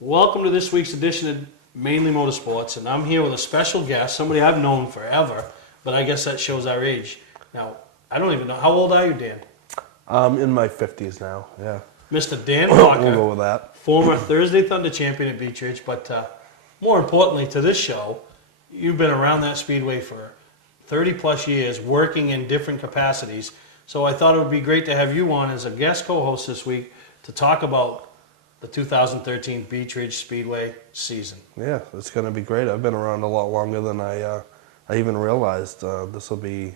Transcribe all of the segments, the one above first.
Welcome to this week's edition of Mainely Motorsports, and I'm here with a special guest, somebody I've known forever, but I guess that shows our age. Now, I don't even know, how old are you, Dan? I'm in my 50s now, yeah. Mr. Dan Walker, We'll go with that. former Thursday Thunder champion at Beech Ridge, but more importantly to this show, you've been around that speedway for 30 plus years, working in different capacities, so I thought it would be great to have you on as a guest co-host this week to talk about the 2013 Beech Ridge Speedway season. Yeah, it's going to be great. I've been around a lot longer than I even realized. This will be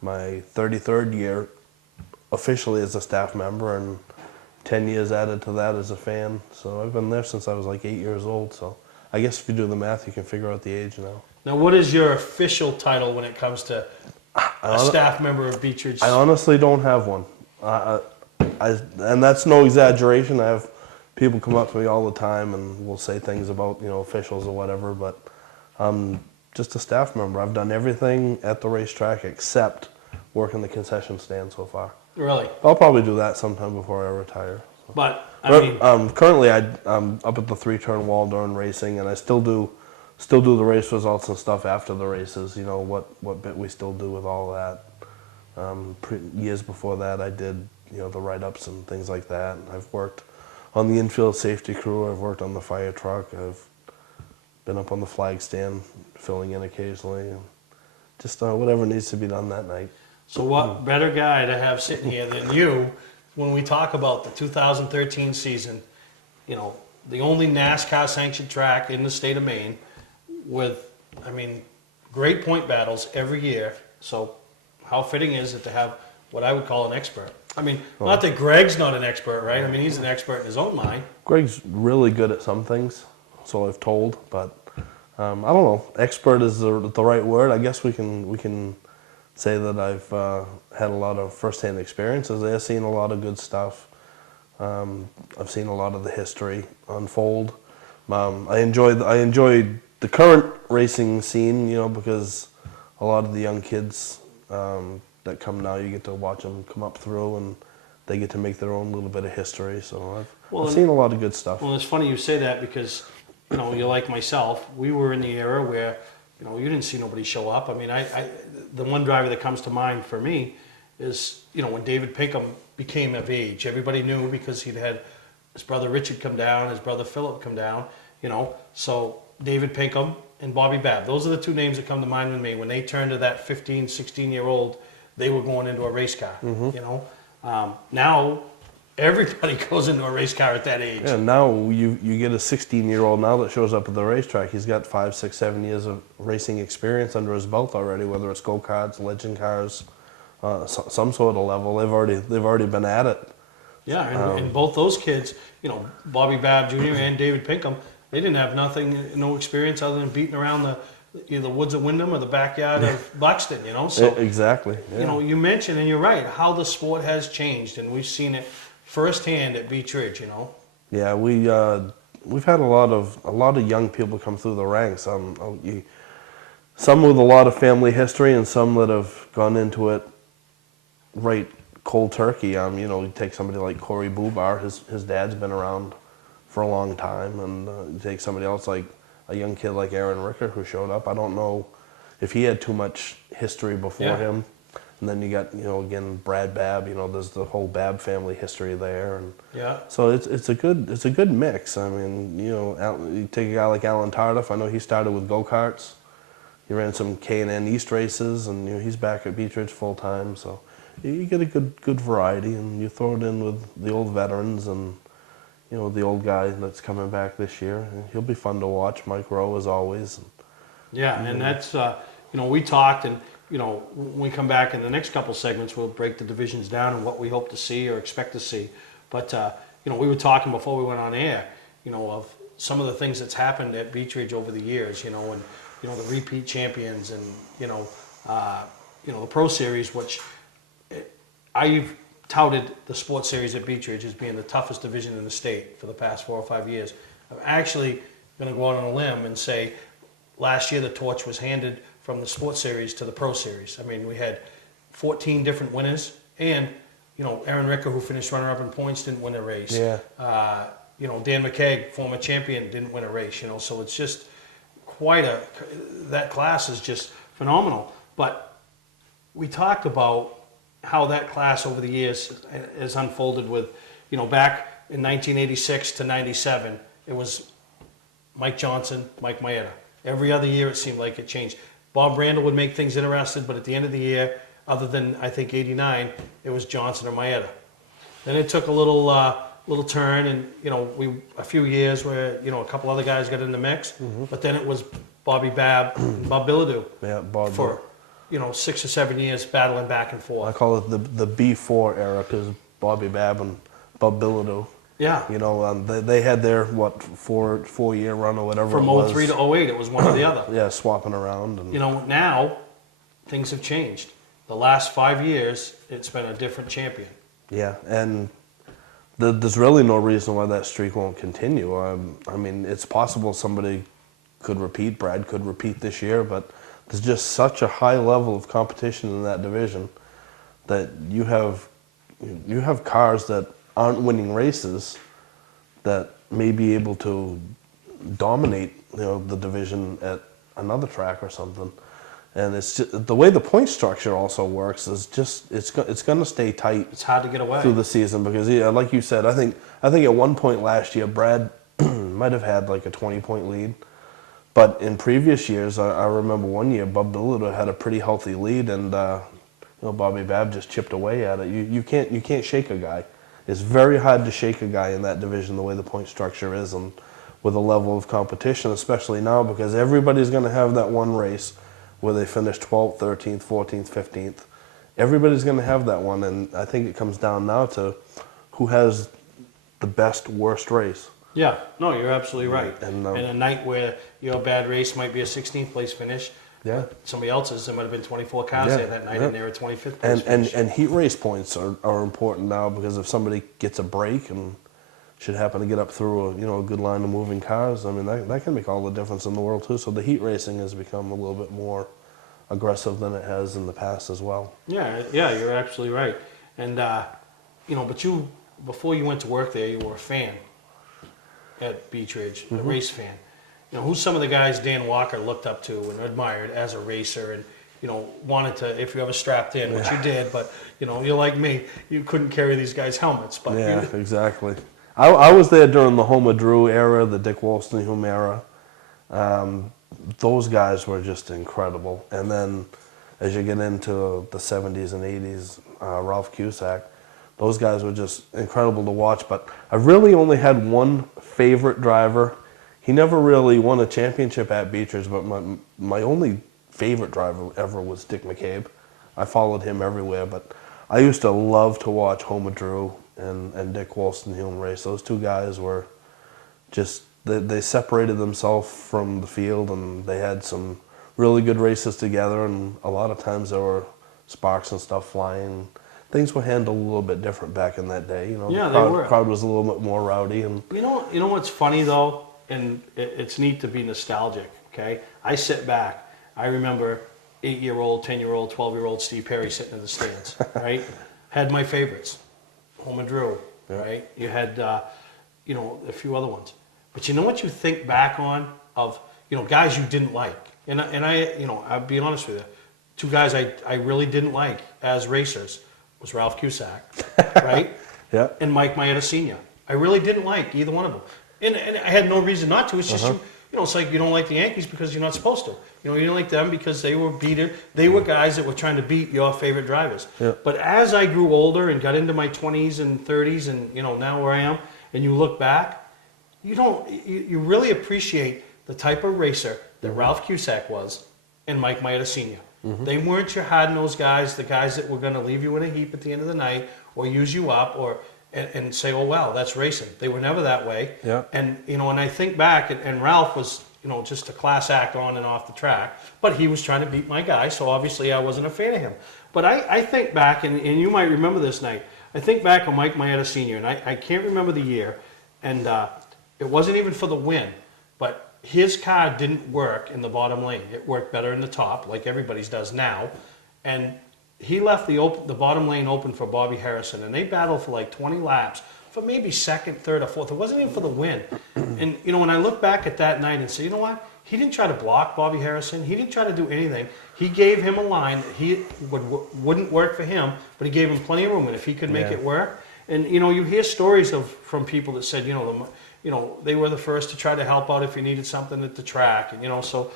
my 33rd year officially as a staff member and 10 years added to that as a fan. So I've been there since I was like 8 years old. So I guess if you do the math, you can figure out the age now. Now, what is your official title when it comes to a staff member of Beech Ridge? I honestly don't have one. And that's no exaggeration. I have people come up to me all the time and will say things about, officials or whatever, but I'm just a staff member. I've done everything at the racetrack except work in the concession stand so far. Really? I'll probably do that sometime before I retire. So. But, I mean... currently, I'm up at the three-turn wall during racing, and I still do the race results and stuff after the races, what bit we still do with all that. Years before that, I did, the write-ups and things like that. I've worked on the infield safety crew, I've worked on the fire truck, I've been up on the flag stand, filling in occasionally, and just whatever needs to be done that night. So what better guy to have sitting here than you when we talk about the 2013 season, the only NASCAR sanctioned track in the state of Maine with, great point battles every year. So how fitting is it to have what I would call an expert? Not that Greg's not an expert, right? He's an expert in his own mind. Greg's really good at some things, so I've told, but I don't know. Expert is the right word. I guess we can say that I've had a lot of first-hand experiences. I've seen a lot of good stuff. I've seen a lot of the history unfold. I enjoyed the current racing scene, because a lot of the young kids that come now, you get to watch them come up through and they get to make their own little bit of history. So I've seen a lot of good stuff. Well, it's funny you say that because, you're like myself. We were in the era where, you didn't see nobody show up. The one driver that comes to mind for me is, when David Pinkham became of age. Everybody knew because he'd had his brother Richard come down, his brother Philip come down, So David Pinkham and Bobby Babb. Those are the two names that come to mind with me. When they turned to that 15, 16-year-old, they were going into a race car, Now, everybody goes into a race car at that age. Yeah, now you get a 16-year-old now that shows up at the racetrack. He's got 5, 6, 7 years of racing experience under his belt already, whether it's go-karts, legend cars, some sort of level. They've already been at it. Yeah, and both those kids, Bobby Babb Jr. and David Pinkham, they didn't have no experience other than beating around either the woods of Wyndham or the backyard of Buxton, So exactly. Yeah. You mentioned, and you're right, how the sport has changed, and we've seen it firsthand at Beech Ridge, Yeah, we've had a lot of young people come through the ranks. Some with a lot of family history, and some that have gone into it right cold turkey. You take somebody like Corey Bubar. His dad's been around for a long time, and you take somebody else like a young kid like Aaron Ricker who showed up. I don't know if he had too much history before him. And then you got, again, Brad Babb, there's the whole Babb family history there. And so it's a good mix. You take a guy like Alan Tardif. I know he started with go-karts. He ran some K&N East races, and he's back at Beech Ridge full time. So you get a good variety, and you throw it in with the old veterans and the old guy that's coming back this year. He'll be fun to watch. Mike Rowe, as always. Yeah, and that's, we talked, and, when we come back in the next couple segments, we'll break the divisions down and what we hope to see or expect to see. But, we were talking before we went on air, of some of the things that's happened at Beech Ridge over the years, and, the repeat champions and, the Pro Series, which I've touted the sports series at Beech Ridge as being the toughest division in the state for the past 4 or 5 years. I'm actually going to go out on a limb and say last year the torch was handed from the sports series to the Pro Series. We had 14 different winners, and Aaron Ricker, who finished runner-up in points, didn't win a race. Yeah. Dan McKay, former champion, didn't win a race, so it's just that class is just phenomenal. But we talked about how that class over the years has unfolded with, back in 1986 to 97, it was Mike Johnson, Mike Maeda. Every other year it seemed like it changed. Bob Randall would make things interesting, but at the end of the year, other than I think 89, it was Johnson or Maeda. Then it took a little turn, and a few years where a couple other guys got in the mix, but then it was Bobby Babb and Bob Bilodeau for 6 or 7 years battling back and forth. I call it the B4 era because Bobby Babb and Bob Bilodeau. Yeah. They had their 4-year run or whatever. From it was. 03 to 08, it was one or the other. Yeah, swapping around. And now things have changed. The last 5 years, it's been a different champion. Yeah, and there's really no reason why that streak won't continue. I mean, it's possible somebody could repeat. Brad could repeat this year, but there's just such a high level of competition in that division that you have cars that aren't winning races that may be able to dominate the division at another track or something. And it's just, the way the point structure also works is just it's going to stay tight. It's hard to get away through the season because, like you said, I think at one point last year Brad might have had like a 20-point lead, but in previous years I remember one year Bob Bilodeau had a pretty healthy lead, and Bobby Babb just chipped away at it. You can't shake a guy. It's very hard to shake a guy in that division the way the point structure is, and with a level of competition, especially now because everybody's going to have that one race where they finish 12th, 13th, 14th, 15th. Everybody's going to have that one, and I think it comes down now to who has the best, worst race. Yeah, no, you're absolutely right. And a night where your bad race might be a 16th place finish, yeah, somebody else's, there might have been 24 cars there that night, and they're a 25th place and finish. And heat race points are important now because if somebody gets a break and should happen to get up through a good line of moving cars, I mean that can make all the difference in the world too. So the heat racing has become a little bit more aggressive than it has in the past as well. Yeah, you're absolutely right. And but you, before you went to work there, you were a fan at Beech Ridge, a race fan. Who's some of the guys Dan Walker looked up to and admired as a racer, and wanted to, if you ever strapped in, which you did, but you're like me, you couldn't carry these guys' helmets. But yeah, exactly. I was there during the Homer Drew era, the Dick Wolstenholme era. Those guys were just incredible. And then as you get into the 70s and 80s, Ralph Cusack, those guys were just incredible to watch. But I really only had one favorite driver. He never really won a championship at Beech Ridge, but my only favorite driver ever was Dick McCabe. I followed him everywhere, but I used to love to watch Homer Drew and Dick Wolstenholme race. Those two guys were just, they separated themselves from the field, and they had some really good races together, and a lot of times there were sparks and stuff flying. Things were handled a little bit different back in that day. Yeah, the crowd was a little bit more rowdy. And you know what's funny though, and it's neat to be nostalgic. Okay, I sit back. I remember 8-year-old, 10-year-old, 12-year-old Steve Perry sitting in the stands. Right, had my favorites. Homer Drew, right? You had, a few other ones. But you know what you think back on of, guys you didn't like? And I'll be honest with you, two guys I really didn't like as racers was Ralph Cusack, right? Yeah. And Mike Maeda Sr. I really didn't like either one of them. And I had no reason not to. It's just, it's like you don't like the Yankees because you're not supposed to. You don't like them because they were They were guys that were trying to beat your favorite drivers. Yeah. But as I grew older and got into my 20s and 30s, and now where I am, and you look back, you really appreciate the type of racer that Ralph Cusack was and Mike Maeda Sr. They weren't your hard-nosed guys, the guys that were going to leave you in a heap at the end of the night or use you up and say, oh, wow, that's racing. They were never that way. Yeah. And, and I think back, and Ralph was, just a class act on and off the track, but he was trying to beat my guy, so obviously I wasn't a fan of him. But I think back, and you might remember this night, I think back on Mike Maeda Sr., and I can't remember the year, and it wasn't even for the win, but his car didn't work in the bottom lane. It worked better in the top, like everybody's does now, and he left the bottom lane open for Bobby Harrison, and they battled for like 20 laps for maybe second, third, or fourth. It wasn't even for the win. And, you know, when I look back at that night and say, you know what? He didn't try to block Bobby Harrison. He didn't try to do anything. He gave him a line that wouldn't work for him, but he gave him plenty of room. And if he could make it work, and you know, you hear stories from people that said, you know, they were the first to try to help out if you needed something at the track, and you know, so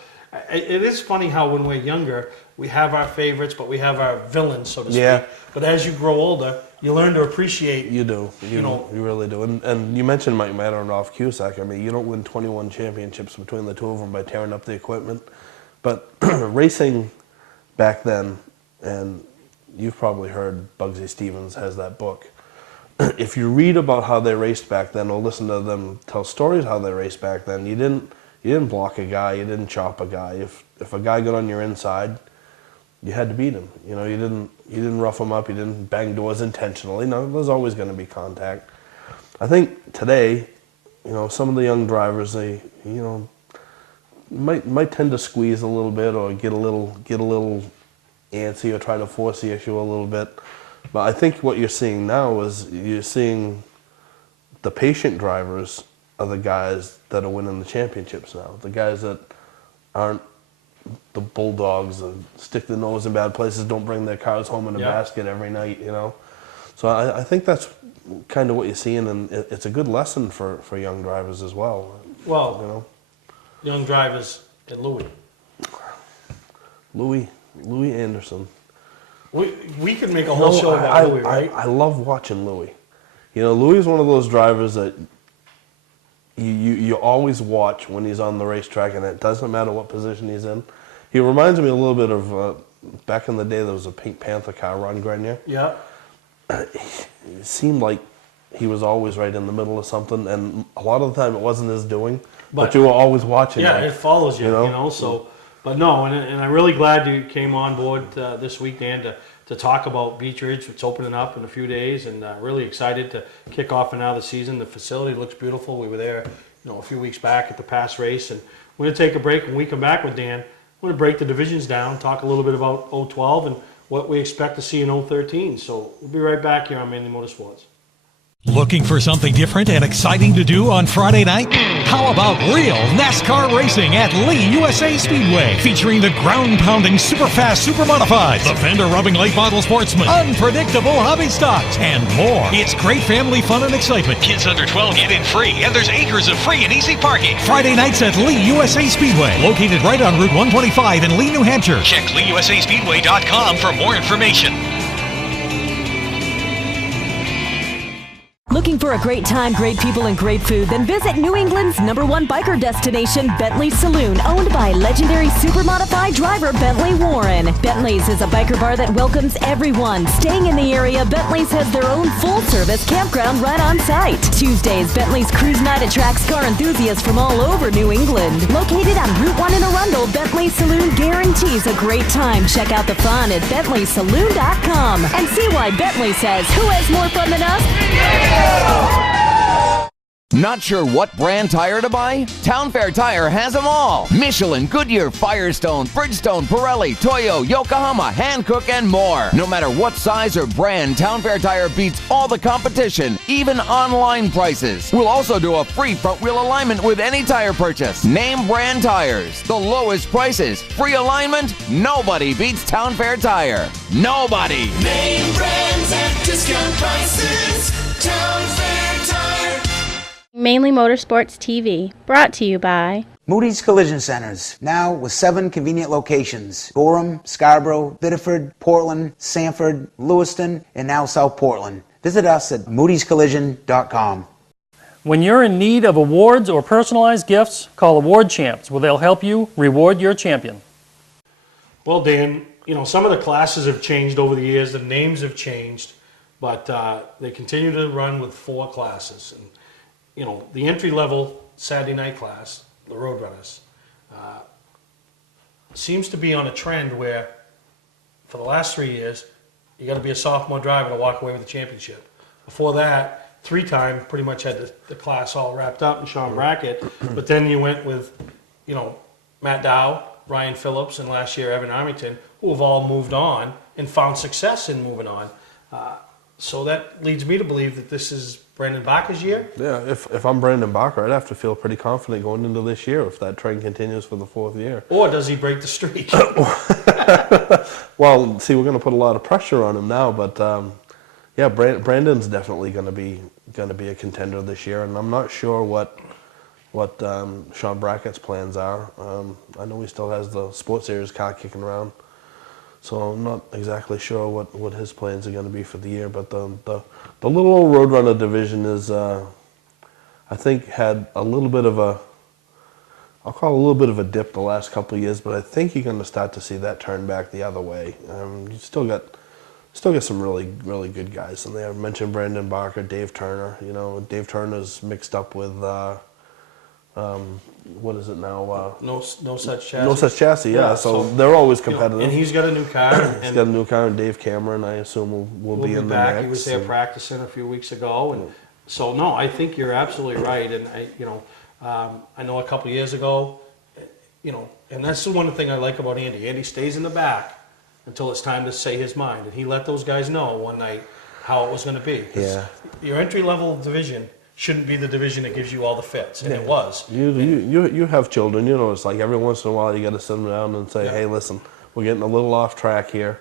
it is funny how when we're younger, we have our favorites, but we have our villains, so to speak. But as you grow older, you learn to appreciate. You do. You really do. And you mentioned Mike Matter and Ralph Cusack. I mean, you don't win 21 championships between the two of them by tearing up the equipment. But racing back then, and you've probably heard Bugsy Stevens has that book. If you read about how they raced back then, or listen to them tell stories how they raced back then, you didn't block a guy, you didn't chop a guy. If a guy got on your inside, you had to beat him. You know, you didn't rough him up, you didn't bang doors intentionally. No, there's always going to be contact. I think today, you know, some of the young drivers, they, you know, might tend to squeeze a little bit or get a little antsy or try to force the issue a little bit. But I think what you're seeing now is you're seeing the patient drivers are the guys that are winning the championships now. The guys that aren't the bulldogs that stick their nose in bad places, don't bring their cars home in a basket every night, you know. So I think that's kind of what you're seeing, and it's a good lesson for young drivers as well. Well, you know, young drivers and Louis Anderson. We could make a whole show about Louis, right? I love watching Louis. You know, Louis is one of those drivers that you always watch when he's on the racetrack, and it doesn't matter what position he's in. He reminds me a little bit of back in the day there was a Pink Panther car, Ron Grenier. Yeah. It seemed like he was always right in the middle of something, and a lot of the time it wasn't his doing, but you were always watching. Yeah, it follows you, you know. So, but no, and I'm really glad you came on board this week, Dan, to talk about Beech Ridge. It's opening up in a few days, and really excited to kick off another season. The facility looks beautiful. We were there, you know, a few weeks back at the past race, and we're going to take a break. When we come back with Dan, we're going to break the divisions down, talk a little bit about 012 and what we expect to see in 013. So we'll be right back here on Mainely Motorsports. Looking for something different and exciting to do on Friday night? How about real NASCAR racing at Lee USA Speedway, featuring the ground-pounding, super-fast, super-modifieds, the fender-rubbing late model sportsman, unpredictable hobby stocks, and more. It's great family fun and excitement. Kids under 12 get in free, and there's acres of free and easy parking. Friday nights at Lee USA Speedway, located right on Route 125 in Lee, New Hampshire. Check LeeUSASpeedway.com for more information. Looking for a great time, great people, and great food? Then visit New England's #1 biker destination, Bentley's Saloon, owned by legendary super-modified driver Bentley Warren. Bentley's is a biker bar that welcomes everyone. Staying in the area, Bentley's has their own full-service campground right on site. Tuesdays, Bentley's Cruise Night attracts car enthusiasts from all over New England. Located on Route 1 in Arundel, Bentley's Saloon guarantees a great time. Check out the fun at BentleySaloon.com and see why Bentley says, who has more fun than us? Not sure what brand tire to buy? Town Fair Tire has them all. Michelin, Goodyear, Firestone, Bridgestone, Pirelli, Toyo, Yokohama, Hankook, and more. No matter what size or brand, Town Fair Tire beats all the competition, even online prices. We'll also do a free front wheel alignment with any tire purchase. Name brand tires, the lowest prices, free alignment. Nobody beats Town Fair Tire. Nobody. Name brands at discount prices. Town Fair Tire. Mainly Motorsports TV, brought to you by Moody's Collision Centers, now with 7 convenient locations: Gorham, Scarborough, Biddeford, Portland, Sanford, Lewiston, and now South Portland. Visit us at moodyscollision.com. When you're in need of awards or personalized gifts, call Award Champs, where they'll help you reward your champion. Well, Dan, you know, some of the classes have changed over the years. The names have changed, but they continue to run with 4 classes. And you know, the entry-level Saturday night class, the Roadrunners, seems to be on a trend where, for the last 3 years, you got to be a sophomore driver to walk away with the championship. Before that, 3-time pretty much had the class all wrapped up in Sean Brackett, but then you went with, you know, Matt Dow, Ryan Phillips, and last year Evan Armington, who have all moved on and found success in moving on. So that leads me to believe that this is Brandon Barker's year. Yeah, if I'm Brandon Barker, I'd have to feel pretty confident going into this year if that trend continues for the 4th year. Or does he break the streak? Well, see, we're going to put a lot of pressure on him now, but yeah, Brandon's definitely going to be a contender this year, and I'm not sure what Sean Brackett's plans are. I know he still has the Sports Series car kicking around, so I'm not exactly sure what his plans are going to be for the year. But the little old Roadrunner division is, I think, had a little bit of I'll call it a little bit of a dip the last couple of years, but I think you're going to start to see that turn back the other way. You still got some really, really good guys in there. I mentioned Brandon Barker, Dave Turner. You know, Dave Turner's mixed up with what is it now? No Such Chassis. No Such Chassis, yeah. So they're always competitive. And he's got a new car. He's got a new car, and Dave Cameron, I assume, will be in the back. mix. He was there practicing a few weeks ago, and so no, I think you're absolutely right. And I know a couple of years ago, and that's the one thing I like about Andy. Andy stays in the back until it's time to say his mind, and he let those guys know one night how it was going to be. Yeah. Your entry level division shouldn't be the division that gives you all the fits, and it was. You have children, it's like every once in a while you got to sit them down and say, hey, listen, we're getting a little off track here.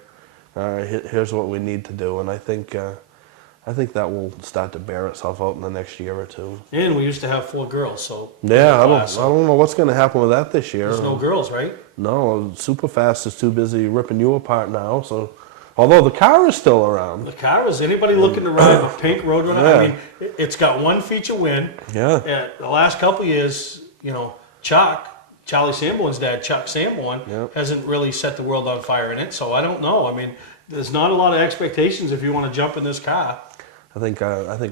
Here's what we need to do, and I think that will start to bear itself out in the next year or two. And we used to have 4 girls, so yeah, I don't know what's going to happen with that this year. There's no girls, right? No, Superfast is too busy ripping you apart now. So, although the car is still around. The car is anybody looking to ride a pink Roadrunner? Yeah. I mean, it's got one feature win. Yeah. The last couple of years, Charlie Sanborn's dad, Chuck Sanborn, hasn't really set the world on fire in it. So I don't know. I mean, there's not a lot of expectations if you want to jump in this car. I think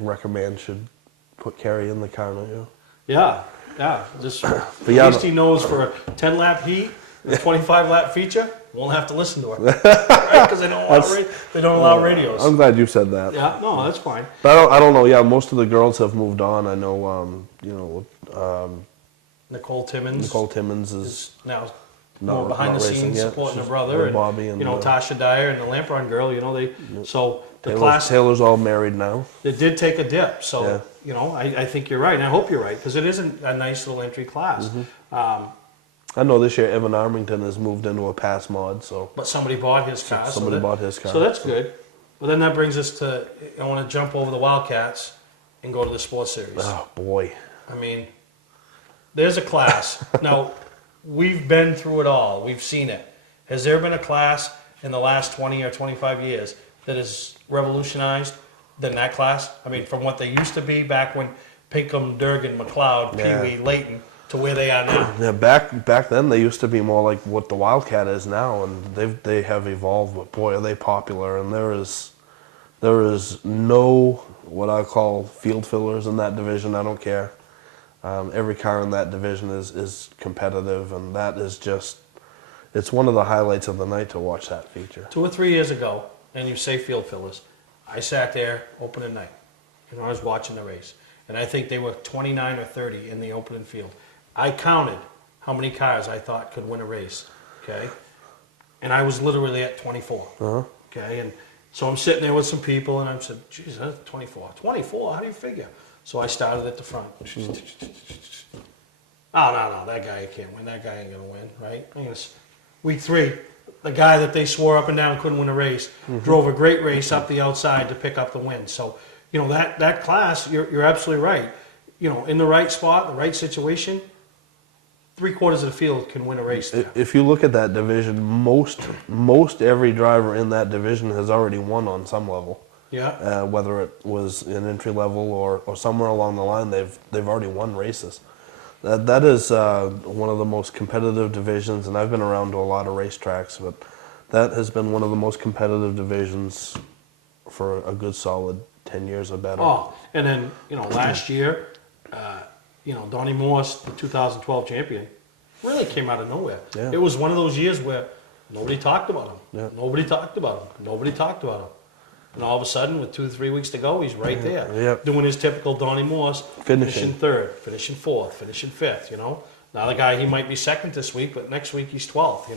Record Man should put Kerry in the car, don't you? Yeah. Just at least he knows for a 10-lap heat, a 25-lap feature, won't have to listen to it. Because they don't allow radios. I'm glad you said that. Yeah, no, that's fine. But I don't know. Yeah, most of the girls have moved on. I know. Nicole Timmons. Nicole Timmons is now more behind the scenes supporting her brother, and Bobby and Tasha Dyer and the Lampron girl. So the class Taylor's all married now. It did take a dip. So I think you're right, and I hope you're right, because it isn't a nice little entry class. Mm-hmm. I know this year Evan Armington has moved into a pass mod. But somebody bought his car. Bought his car. So that's good. But then that brings us to, I want to jump over the Wildcats and go to the Sports Series. Oh boy. I mean, there's a class. Now, we've been through it all. We've seen it. Has there been a class in the last 20 or 25 years that has revolutionized than that class? I mean, from what they used to be back when Pinkham, Durgan, McLeod, Pee-wee, Layton, to where they are now. Yeah, back then they used to be more like what the Wildcat is now, and they have evolved. But boy, are they popular! And there is no what I call field fillers in that division. I don't care. Every car in that division is competitive, and that is it's one of the highlights of the night to watch that feature. 2 or 3 years ago, and you say field fillers, I sat there opening night, and I was watching the race, and I think they were 29 or 30 in the opening field. I counted how many cars I thought could win a race, okay? And I was literally at 24, okay? And so I'm sitting there with some people, and I said, geez, that's 24. 24? How do you figure? So I started at the front. Oh, no, that guy can't win. That guy ain't going to win, right? Week 3, the guy that they swore up and down couldn't win a race drove a great race up the outside to pick up the win. So, that class, you're absolutely right. In the right spot, the right situation, 3/4 of the field can win a race there. If you look at that division, most every driver in that division has already won on some level. Yeah. Whether it was an entry level or somewhere along the line, they've already won races. That is one of the most competitive divisions, and I've been around to a lot of racetracks, but that has been one of the most competitive divisions for a good solid 10 years or better. Oh, and then last year, Donnie Morse, the 2012 champion, really came out of nowhere. Yeah. It was one of those years where nobody talked about him. Yeah. Nobody talked about him. Nobody talked about him. And all of a sudden, with 2 or 3 weeks to go, he's right there. Yep. Doing his typical Donnie Morse, finishing 3rd, finishing 4th, finishing 5th, Now the guy, he might be 2nd this week, but next week he's 12th,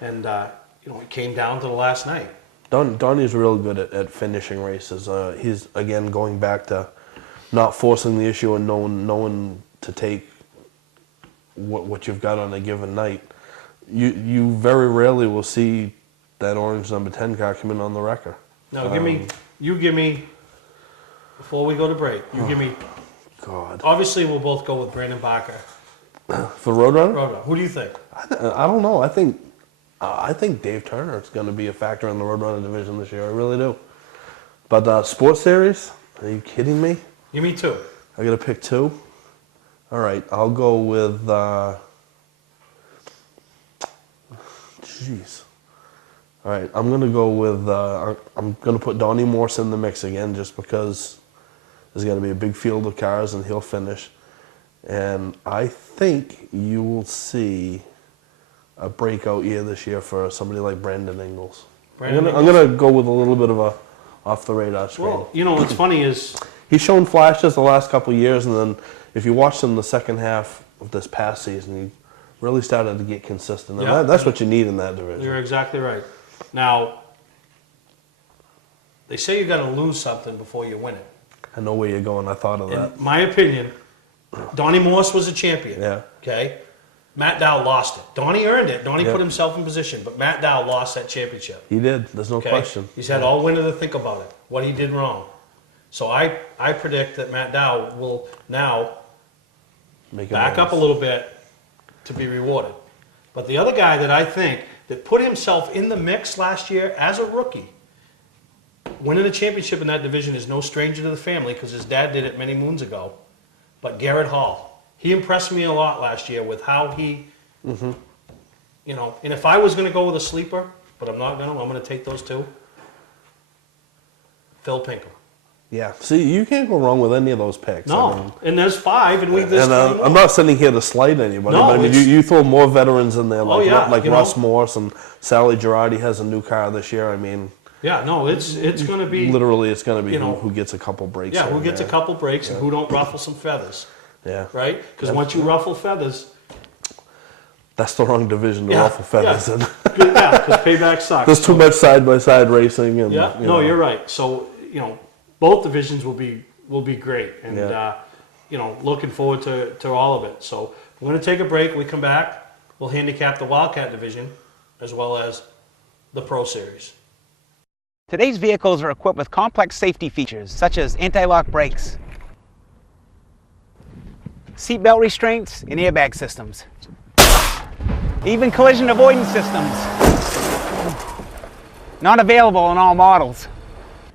And, it came down to the last night. Donnie's real good at finishing races. He's, again, going back to not forcing the issue and knowing to take what you've got on a given night. You very rarely will see that orange number 10 car come in on the wrecker. Now, give me, before we go to break, give me, God. obviously we'll both go with Brandon Barker. For Roadrunner? Roadrunner. Who do you think? I don't know. I think Dave Turner is going to be a factor in the Roadrunner division this year. I really do. But Sports Series? Are you kidding me? Give me two. I got to pick two? All right, I'll go with... Jeez. All right, I'm going to go with... I'm going to put Donnie Morse in the mix again just because there's going to be a big field of cars and he'll finish. And I think you will see a breakout year this year for somebody like Brandon Ingles. I'm going to go with a little bit of a off-the-radar screen. Well, you know, what's funny is... He's shown flashes the last couple of years, and then if you watch him the second half of this past season, he really started to get consistent. And that's what you need in that division. You're exactly right. Now, they say you got to lose something before you win it. I know where you're going. I thought of that. In my opinion, Donnie Morse was a champion. Yeah. Okay? Matt Dow lost it. Donnie earned it. Donnie put himself in position, but Matt Dow lost that championship. He did. There's no question. He's had all winter to think about it, what he did wrong. So I predict that Matt Dow will now back up a little bit to be rewarded. But the other guy that I think that put himself in the mix last year as a rookie, winning a championship in that division is no stranger to the family because his dad did it many moons ago. But Garrett Hall, he impressed me a lot last year with how he, you know, and if I was going to go with a sleeper, but I'm not going to, I'm going to take those two, Phil Pinkham. Yeah. See, you can't go wrong with any of those picks. No, I mean, and there's five, and I'm not sitting here to slight anybody, No, but I mean, you throw more veterans in there, like, like Russ know. Morse and Sally Girardi has a new car this year. I mean, yeah, no, it's going to be literally it's going to be you know, who gets a couple breaks. Yeah, who gets a couple breaks and who don't ruffle some feathers. Yeah. Right? Because once you ruffle feathers, that's the wrong division to ruffle feathers in. Yeah, because payback sucks. There's too much side by side racing, and yeah, you know. you're right. So you know, both divisions will be great, and you know, looking forward to all of it. So we're going to take a break. When we come back, we'll handicap the Wildcat division as well as the Pro Series. Today's vehicles are equipped with complex safety features such as anti-lock brakes, seatbelt restraints, and airbag systems. Even collision avoidance systems. Not available in all models.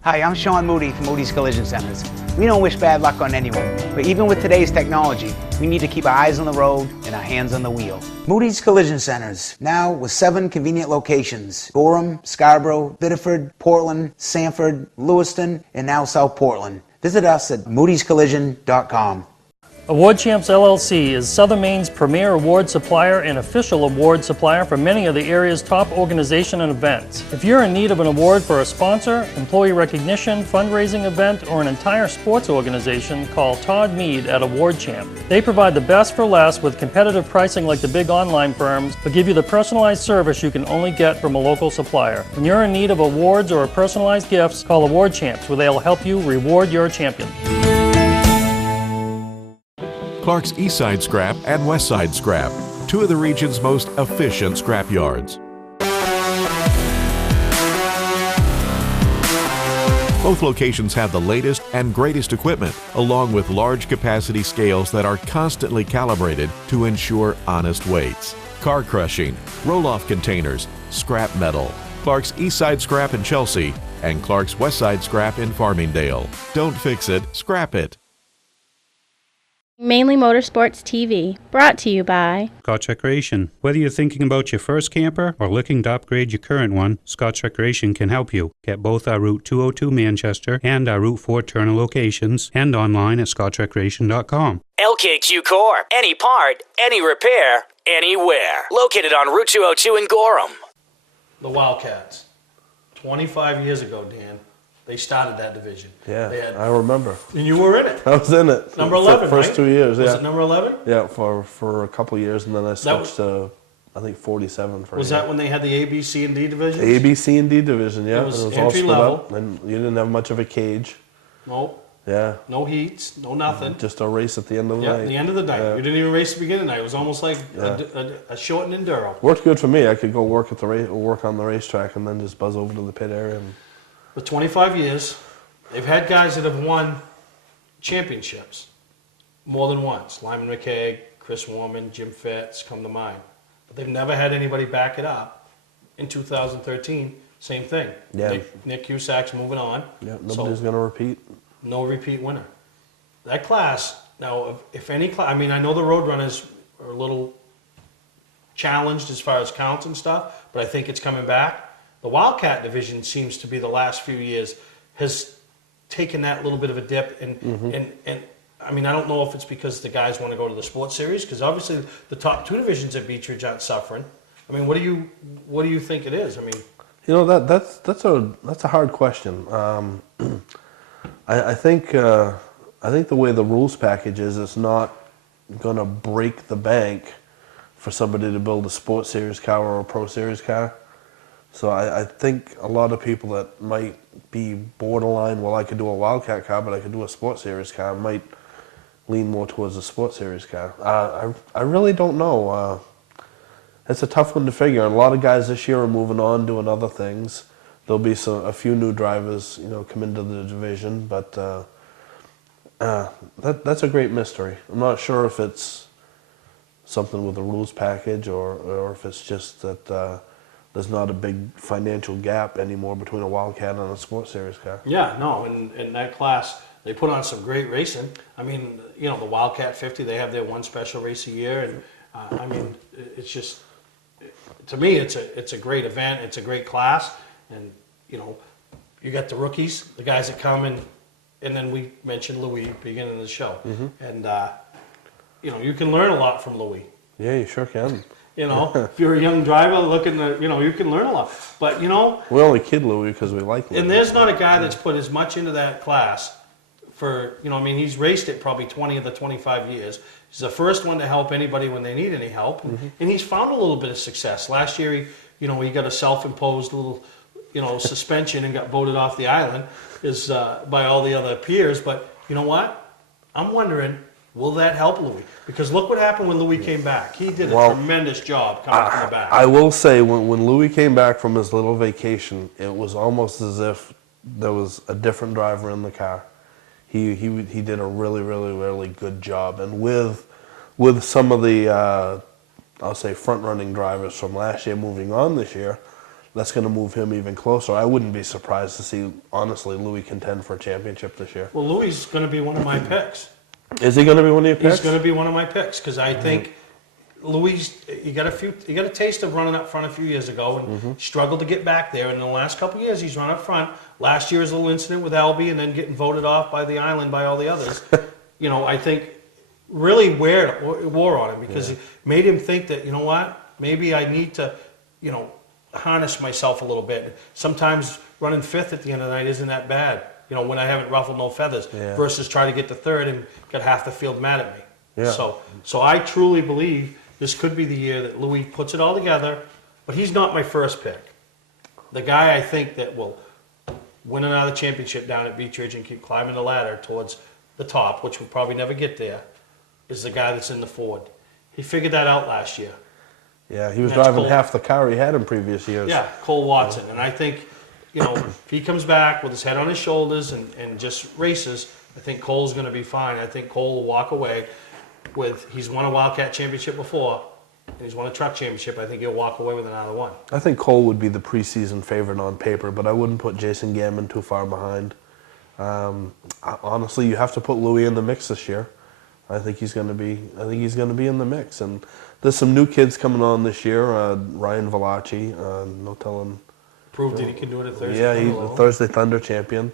Hi, I'm Sean Moody from Moody's Collision Centers. We don't wish bad luck on anyone, but even with today's technology, we need to keep our eyes on the road and our hands on the wheel. Moody's Collision Centers, now with 7 convenient locations: Gorham, Scarborough, Biddeford, Portland, Sanford, Lewiston, and now South Portland. Visit us at moodyscollision.com. Award Champs LLC is Southern Maine's premier award supplier and official award supplier for many of the area's top organizations and events. If you're in need of an award for a sponsor, employee recognition, fundraising event, or an entire sports organization, call Todd Mead at Award Champ. They provide the best for less with competitive pricing like the big online firms, but give you the personalized service you can only get from a local supplier. When you're in need of awards or personalized gifts, call Award Champs, where they'll help you reward your champion. Clark's Eastside Scrap and Westside Scrap, two of the region's most efficient scrap yards. Both locations have the latest and greatest equipment, along with large capacity scales that are constantly calibrated to ensure honest weights. Car crushing, roll-off containers, scrap metal. Clark's Eastside Scrap in Chelsea and Clark's Westside Scrap in Farmingdale. Don't fix it, scrap it. Mainely Motorsports TV, brought to you by Scotch Recreation. Whether you're thinking about your first camper or looking to upgrade your current one, Scotch Recreation can help you. Get both our Route 202 Manchester and our Route 4 Turner locations and online at scotchrecreation.com. LKQ Core. Any part, any repair, anywhere. Located on Route 202 in Gorham. The Wildcats. 25 years ago, Dan, they started that division. Yeah, I remember. And you were in it. I was in it. Number 11, for the first right? 2 years, Was it number 11? Yeah, for a couple of years, and then I switched to I think 47 for. Was that when they had the A, B, C, and D divisions? A, B, C, and D division? Yeah, It was and entry split level. up, and you didn't have much of a cage. Nope. Yeah. No heats, no nothing. Just a race at the end of the Yeah, night. the end of the night. Yeah. You didn't even race at the beginning of the night. It was almost like a shortened enduro. Worked good for me. I could go work at the work on the racetrack, and then just buzz over to the pit area. And For 25 years, they've had guys that have won championships more than once. Lyman McKay, Chris Warman, Jim Fitz come to mind. But they've never had anybody back it up. In 2013, same thing. Yeah. Nick Cusack's moving on. yeah, nobody's going to repeat. No repeat winner. That class, now, if any class, I mean, I know the Roadrunners are a little challenged as far as counts and stuff, but I think it's coming back. The Wildcat division seems to be the last few years has taken that little bit of a dip. And I mean, I don't know if it's because the guys want to go to the sports series, because obviously the top two divisions at Beech Ridge aren't suffering. I mean, what do you think it is? I mean, You know, that's a hard question. I think the way the rules package is, it's not going to break the bank for somebody to build a sports series car or a pro series car. So I think a lot of people that might be borderline, well, I could do a Wildcat car, but I could do a sports series car, might lean more towards a sports series car. I really don't know. It's a tough one to figure. And a lot of guys this year are moving on, doing other things. There'll be a few new drivers, come into the division, but that's a great mystery. I'm not sure if it's something with the rules package or if it's just that there's not a big financial gap anymore between a Wildcat and a sports series car. yeah, no, in that class, they put on some great racing. I mean, the Wildcat 50, they have their one special race a year, and I mean, it's just, to me, it's a great event. It's a great class, and you got the rookies, the guys that come and then we mentioned Louis beginning of the show, and you can learn a lot from Louis. Yeah, you sure can. If you're a young driver looking to, you can learn a lot. But we only kid Louis because we like Louis. and there's not a guy that's put as much into that class for, he's raced it probably 20 of the 25 years. He's the first one to help anybody when they need any help. And he's found a little bit of success. Last year, he got a self-imposed little, suspension and got voted off the island by all the other peers. But you know what? I'm wondering, will that help Louis? Because look what happened when Louis came back. He did a tremendous job coming from the back. I will say, when Louis came back from his little vacation, it was almost as if there was a different driver in the car. He did a really, really, really good job. And with some of the, I'll say, front-running drivers from last year moving on this year, that's going to move him even closer. I wouldn't be surprised to see, honestly, Louis contend for a championship this year. Well, Louis is going to be one of my picks. Is he going to be one of your picks? He's going to be one of my picks because I think Louis, you got a taste of running up front a few years ago and struggled to get back there. And in the last couple of years, he's run up front. Last year's little incident with Albie and then getting voted off by the island by all the others, I think really wore on him because it made him think that, maybe I need to, harness myself a little bit. Sometimes running fifth at the end of the night isn't that bad, when I haven't ruffled no feathers, versus try to get to third and got half the field mad at me. Yeah. So I truly believe this could be the year that Louis puts it all together, but he's not my first pick. The guy I think that will win another championship down at Beech Ridge and keep climbing the ladder towards the top, which we'll probably never get there, is the guy that's in the Ford. He figured that out last year. Yeah, he was driving half the car he had in previous years. Yeah, Cole Watson. And I think, if he comes back with his head on his shoulders and just races, I think Cole's going to be fine. I think Cole will walk away with, he's won a Wildcat championship before, and he's won a truck championship. I think he'll walk away with another one. I think Cole would be the preseason favorite on paper, but I wouldn't put Jason Gammon too far behind. Honestly, you have to put Louis in the mix this year. I think he's going to be in the mix. And there's some new kids coming on this year. Ryan Valachi, no telling. Proved that he can do it at Thursday. Yeah, he's a Thursday Thunder champion.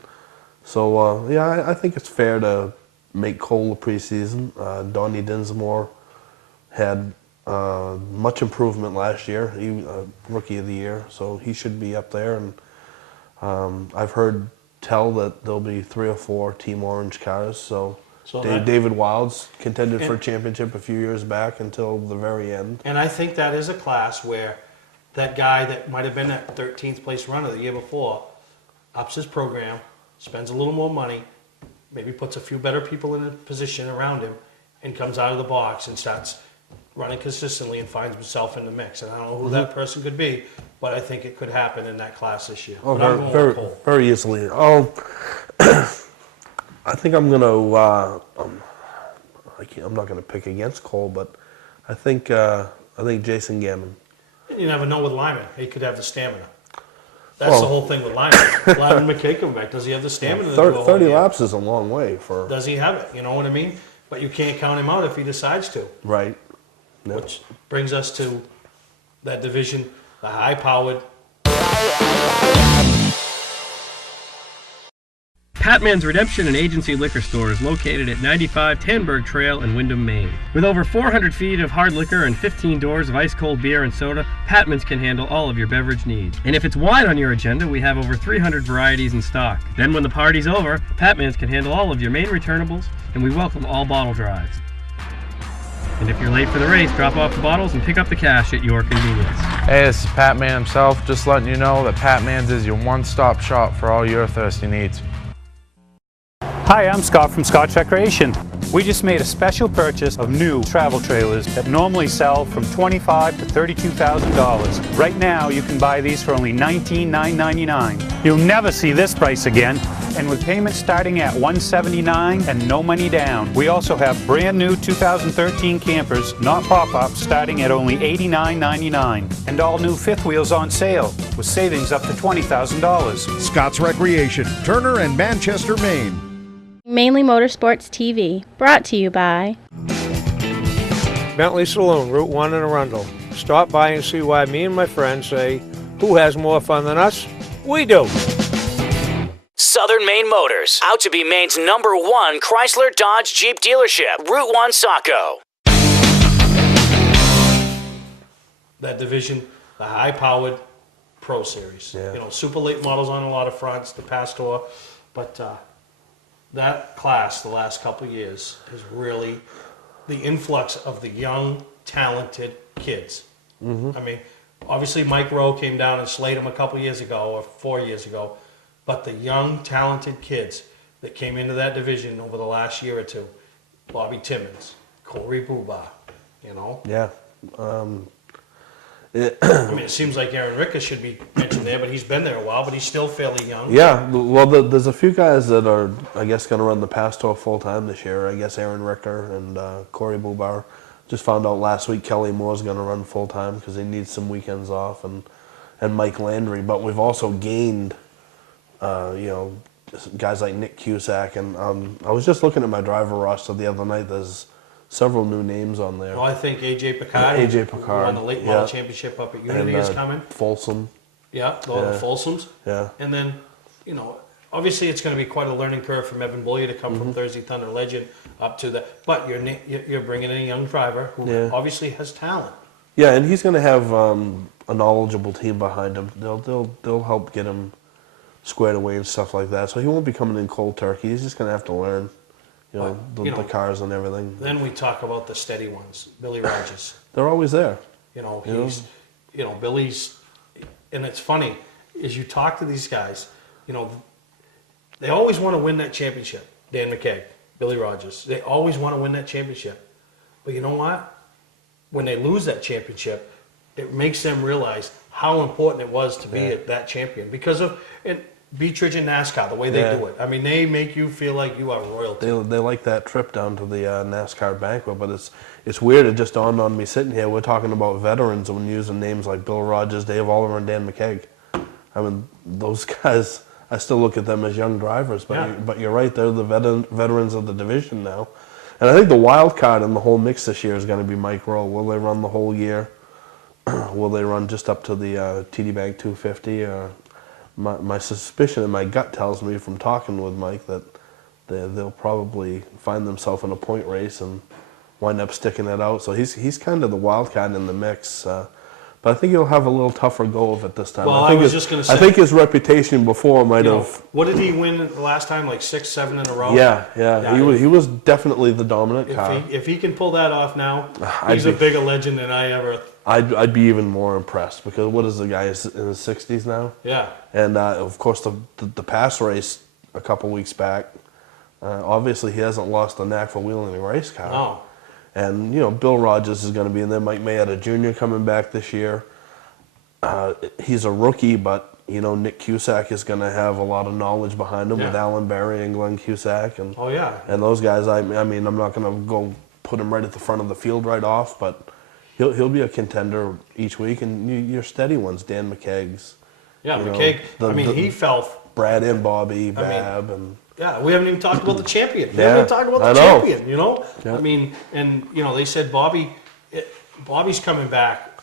So I think it's fair to make Cole a preseason. Donnie Dinsmore had much improvement last year. He rookie of the year, so he should be up there. And I've heard tell that there'll be 3 or 4 Team Orange cars. So So David Wilds contended for a And- championship a few years back until the very end. And I think that is a class where that guy that might have been that 13th place runner the year before ups his program, spends a little more money, maybe puts a few better people in a position around him, and comes out of the box and starts running consistently and finds himself in the mix. And I don't know who that person could be, but I think it could happen in that class this year. Oh, But I'm very, going very, with Cole. very easily. Oh, I think I'm gonna. I'm not gonna pick against Cole, but I think Jason Gammon. And you never know with Lyman. He could have the stamina. That's Well- the whole thing with Lyman. Lyman McKay coming back. Does he have the stamina? to do a whole 30 year? laps is a long way for. Does he have it? You know what I mean? But you can't count him out if he decides to. Right. Yep. Which brings us to that division, the high-powered. Patman's Redemption and Agency Liquor Store is located at 95 Tanberg Trail in Windham, Maine. With over 400 feet of hard liquor and 15 doors of ice-cold beer and soda, Patman's can handle all of your beverage needs. And if it's wine on your agenda, we have over 300 varieties in stock. Then when the party's over, Patman's can handle all of your Maine returnables, and we welcome all bottle drives. And if you're late for the race, drop off the bottles and pick up the cash at your convenience. Hey, this is Pat Man himself, just letting you know that Pat Man's is your one-stop shop for all your thirsty needs. Hi, I'm Scott from Scotch Recreation. We just made a special purchase of new travel trailers that normally sell from $25,000 to $32,000. Right now, you can buy these for only $19,999. You'll never see this price again, and with payments starting at $179 and no money down. We also have brand new 2013 campers, not pop-ups, starting at only $89.99. And all new fifth wheels on sale, with savings up to $20,000. Scott's Recreation, Turner and Manchester, Maine. Mainely Motorsports TV, brought to you by Bentley Saloon, Route 1 in Arundel. Stop by and see why me and my friends say, who has more fun than us? We do. Southern Maine Motors, out to be Maine's #1 Chrysler Dodge Jeep dealership, Route 1 Saco. That division, the high-powered Pro Series. Yeah. You know, super late models on a lot of fronts, the Pastor, but that class the last couple of years is really the influx of the young, talented kids. I mean, obviously Mike Rowe came down and slayed him a couple of years ago or 4 years ago, but the young, talented kids that came into that division over the last year or two, Bobby Timmons, Corey Buba, you know. Yeah. I mean, it seems like Aaron Ricker should be mentioned there, but he's been there a while, but he's still fairly young. Yeah, well, there's a few guys that are, I guess, going to run the Pastor full time this year. I guess Aaron Ricker and Corey Bubar. Just found out last week Kelly Moore's going to run full time because he needs some weekends off, and Mike Landry. But we've also gained, guys like Nick Cusack, and I was just looking at my driver roster the other night. There's several new names on there. Well, I think AJ Picard, AJ who Picard, won the late model championship up at Unity, and, is coming. Folsom. Yeah, the Folsoms. Yeah. And then, obviously it's going to be quite a learning curve from Evan Bullier to come from Thursday Thunder Legend up to that. But you're bringing in a young driver who obviously has talent. Yeah, and he's going to have a knowledgeable team behind him. They'll help get him squared away and stuff like that. So he won't be coming in cold turkey. He's just going to have to learn, the cars and everything. Then we talk about the steady ones, Billy Rogers. They're always there. Billy's, and it's funny, as you talk to these guys, they always want to win that championship. Dan McKay, Billy Rogers, they always want to win that championship. But you know what? When they lose that championship, it makes them realize how important it was to be that champion because of Beech Ridge and NASCAR, the way they do it. I mean, they make you feel like you are royalty. They like that trip down to the NASCAR banquet, but it's weird. It just dawned on me sitting here. We're talking about veterans when using names like Bill Rogers, Dave Oliver, and Dan McKay. I mean, those guys, I still look at them as young drivers, but you're right. They're the veterans of the division now. And I think the wild card in the whole mix this year is going to be Mike Rowe. Will they run the whole year? Will they run just up to the TD Bank 250? My suspicion and my gut tells me from talking with Mike that they'll probably find themselves in a point race and wind up sticking it out. So he's kind of the wild card in the mix. But But I think he'll have a little tougher go of it this time. Well, I think I was just gonna say- I think his reputation before might You know, have. what did he win the last time? Like 6, 7 in a row? Yeah. He was definitely the dominant car. If he can pull that off now, I'd he's a be- bigger legend than I ever. I'd be even more impressed because what is the guy in his 60s now? Yeah. And of course the pass race a couple weeks back, obviously he hasn't lost the knack for wheeling a race car. No. And Bill Rogers is going to be in there. Mike Mayetta Jr. coming back this year. He's a rookie, but Nick Cusack is going to have a lot of knowledge behind him with Alan Berry and Glenn Cusack and and those guys. I mean, I'm not going to go put him right at the front of the field right off, but he'll be a contender each week. And your steady ones, Dan McKegg's. Yeah, McKegg. He fell. Brad and Bobby, Bab, and. Yeah, we haven't even talked about the champion. We Yeah, haven't even talked about I the know. champion, Yeah. I mean, and, they said Bobby's coming back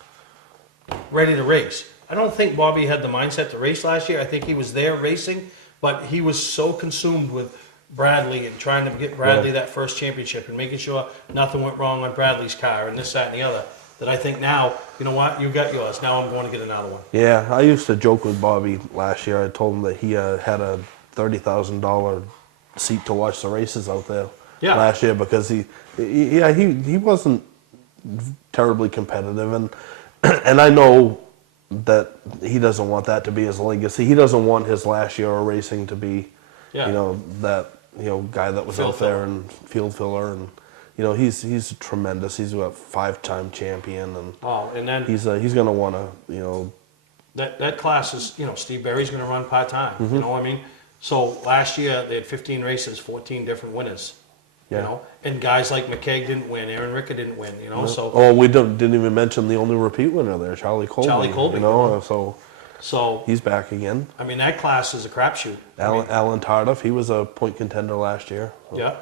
ready to race. I don't think Bobby had the mindset to race last year. I think he was there racing, but he was so consumed with Bradley and trying to get Bradley that first championship and making sure nothing went wrong on Bradley's car and this, that, and the other, that I think now, you know what, you got yours. Now I'm going to get another one. Yeah, I used to joke with Bobby last year. I told him that he had a $30,000 seat to watch the races out there last year because he wasn't terribly competitive, and I know that he doesn't want that to be his legacy. He doesn't want his last year of racing to be, that guy that was out there and field filler, and he's tremendous. He's a 5-time champion, and then he's going to want to that class is Steve Berry's going to run part-time. You know what I mean? So last year they had 15 races, 14 different winners. And guys like McKegg didn't win, Aaron Ricker didn't win. So we didn't even mention the only repeat winner there, Charlie Colby. So he's back again. I mean, that class is a crapshoot. Alan Tardif, he was a point contender last year. Yeah.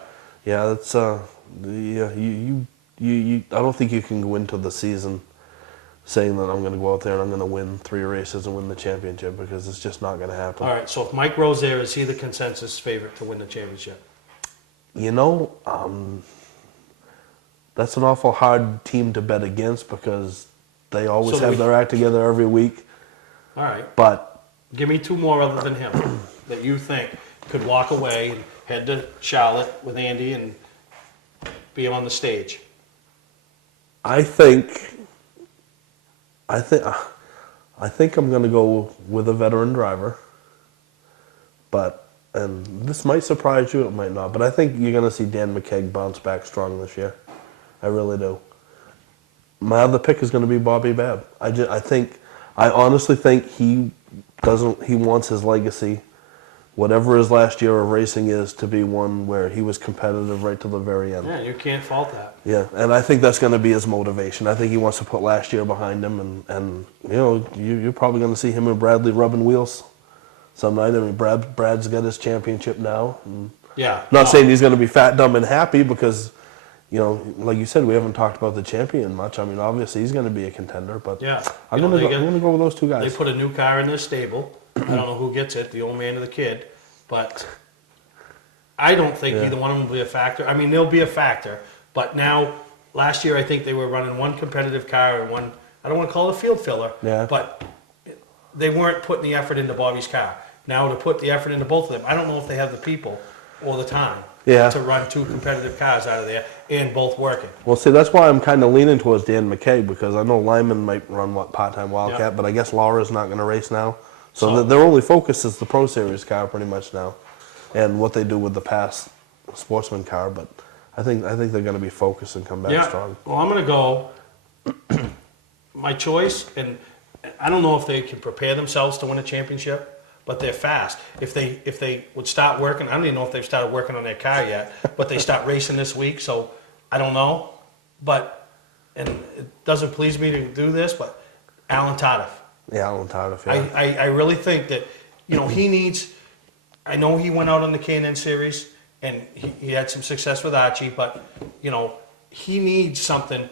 Yeah, that's you. I don't think you can go into the season saying that I'm going to go out there and I'm going to win 3 races and win the championship because it's just not going to happen. All right. So if Mike Rowe's there, is he the consensus favorite to win the championship? That's an awful hard team to bet against because they always So have their act together every week. All right. But Give me 2 more other than him that you think could walk away and head to Charlotte with Andy and be on the stage. I think I'm going to go with a veteran driver. And this might surprise you, it might not, but I think you're going to see Dan McKegg bounce back strong this year. I really do. My other pick is going to be Bobby Babb. I honestly think he wants his legacy, whatever his last year of racing is, to be one where he was competitive right to the very end. Yeah, you can't fault that. Yeah, and I think that's going to be his motivation. I think he wants to put last year behind him, and you're probably going to see him and Bradley rubbing wheels some night. I mean, Brad's got his championship now. Not saying he's going to be fat, dumb, and happy because, like you said, we haven't talked about the champion much. I mean, obviously he's going to be a contender, but I'm going to go with those 2 guys. They put a new car in their stable. I don't know who gets it, the old man or the kid, but I don't think either one of them will be a factor. I mean, they'll be a factor, but now, last year I think they were running one competitive car and one, I don't want to call it a field filler, but they weren't putting the effort into Bobby's car. Now to put the effort into both of them, I don't know if they have the people or the time to run 2 competitive cars out of there and both working. Well, see, that's why I'm kind of leaning towards Dan McKay because I know Lyman might run part-time Wildcat, but I guess Laura's not going to race now. So their only focus is the Pro Series car pretty much now and what they do with the past Sportsman car. But I think they're going to be focused and come back strong. Well, I'm going to go my choice, and I don't know if they can prepare themselves to win a championship, but they're fast. If they would start working, I don't even know if they've started working on their car yet, but they start racing this week, so I don't know. And it doesn't please me to do this, but Alan Tardif. Yeah, Alan Tardif, I really think that, he needs, I know he went out on the K&N Series, and he had some success with Archie, but, he needs something,